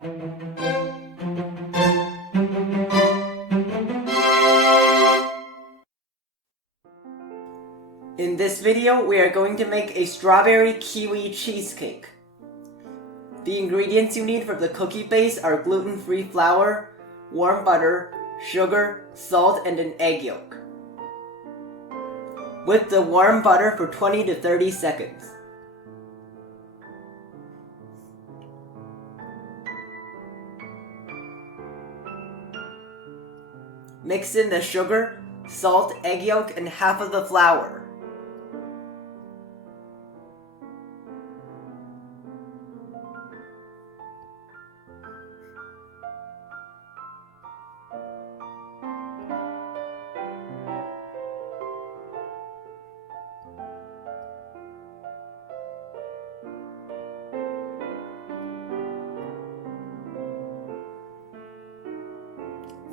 In this video, we are going to make a strawberry kiwi cheesecake. The ingredients you need for the cookie base are gluten-free flour, warm butter, sugar, salt, and an egg yolk. Whip the warm butter for 20 to 30 seconds. Mix in the sugar, salt, egg yolk, and half of the flour.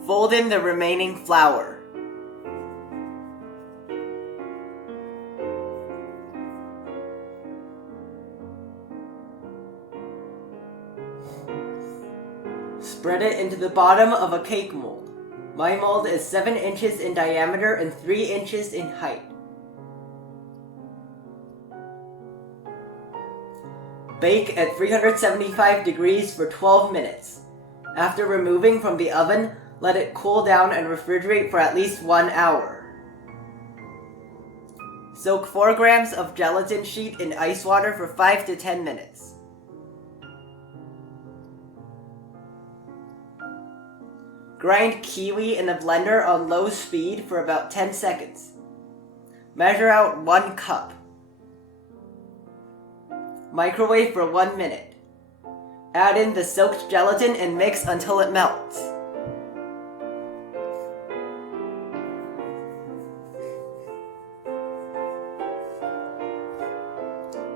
Fold in the remaining flour. Spread it into the bottom of a cake mold. My mold is 7 inches in diameter and 3 inches in height. Bake at 375 degrees for 12 minutes. After removing from the oven, let it cool down and refrigerate for at least 1 hour. Soak 4 grams of gelatin sheet in ice water for 5 to 10 minutes. Grind kiwi in a blender on low speed for about 10 seconds. Measure out 1 cup. Microwave for 1 minute. Add in the soaked gelatin and mix until it melts.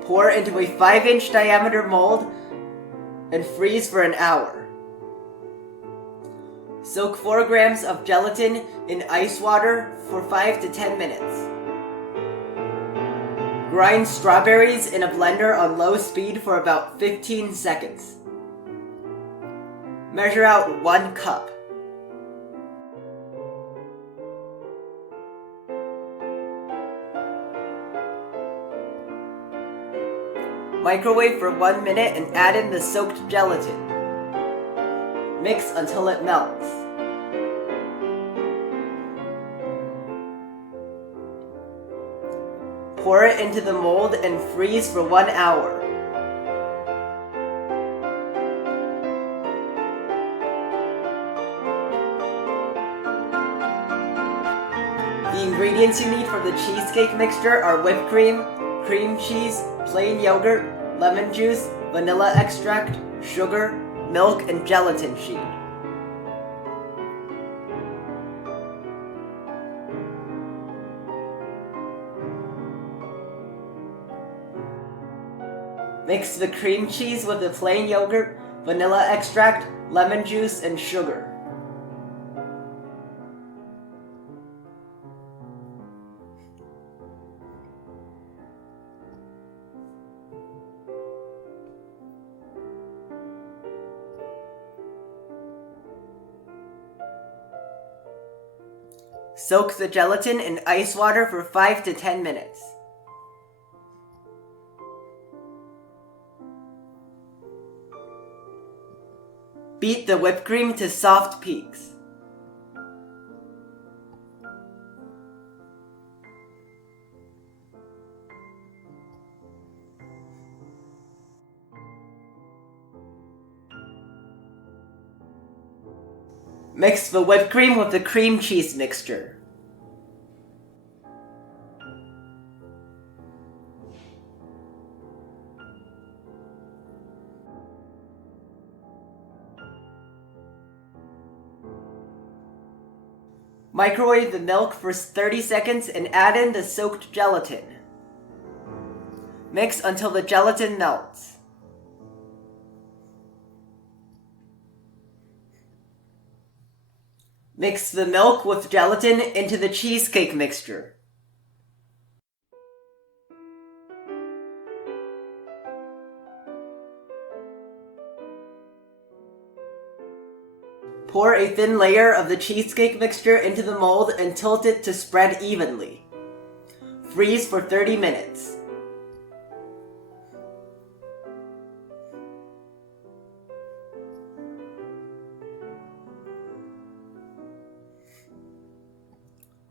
Pour into a 5-inch diameter mold and freeze for an hour. Soak 4 grams of gelatin in ice water for 5 to 10 minutes. Grind strawberries in a blender on low speed for about 15 seconds. Measure out 1 cup. Microwave for 1 minute and add in the soaked gelatin. Mix until it melts. Pour it into the mold and freeze for 1 hour. The ingredients you need for the cheesecake mixture are whipped cream, cream cheese, plain yogurt, lemon juice, vanilla extract, sugar, milk, and gelatin sheet. Mix the cream cheese with the plain yogurt, vanilla extract, lemon juice, and sugar. Soak the gelatin in ice water for 5 to 10 minutes. Beat the whipped cream to soft peaks. Mix the whipped cream with the cream cheese mixture. Microwave the milk for 30 seconds and add in the soaked gelatin. Mix until the gelatin melts. Mix the milk with gelatin into the cheesecake mixture. Pour a thin layer of the cheesecake mixture into the mold and tilt it to spread evenly. Freeze for 30 minutes.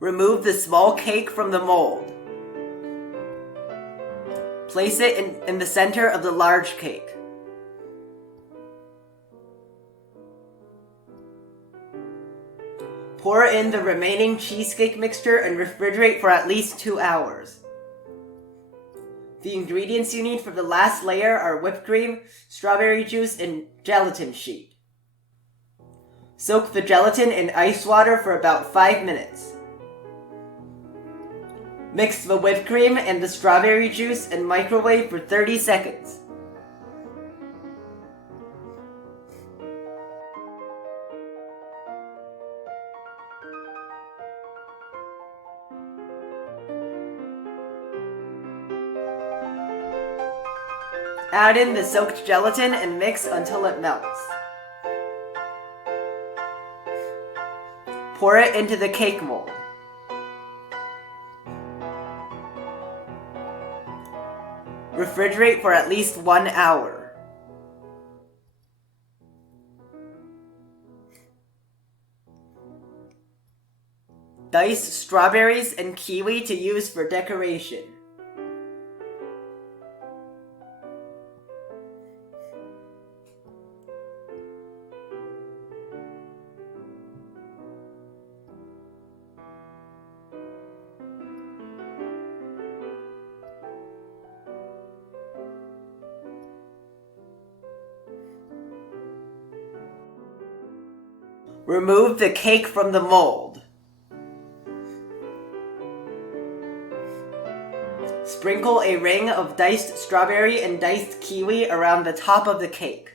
Remove the small cake from the mold. Place it in the center of the large cake. Pour in the remaining cheesecake mixture and refrigerate for at least 2 hours. The ingredients you need for the last layer are whipped cream, strawberry juice, and gelatin sheet. Soak the gelatin in ice water for about 5 minutes. Mix the whipped cream and the strawberry juice and microwave for 30 seconds. Add in the soaked gelatin and mix until it melts. Pour it into the cake mold. Refrigerate for at least 1 hour. Dice strawberries and kiwi to use for decoration. Remove the cake from the mold. Sprinkle a ring of diced strawberry and diced kiwi around the top of the cake.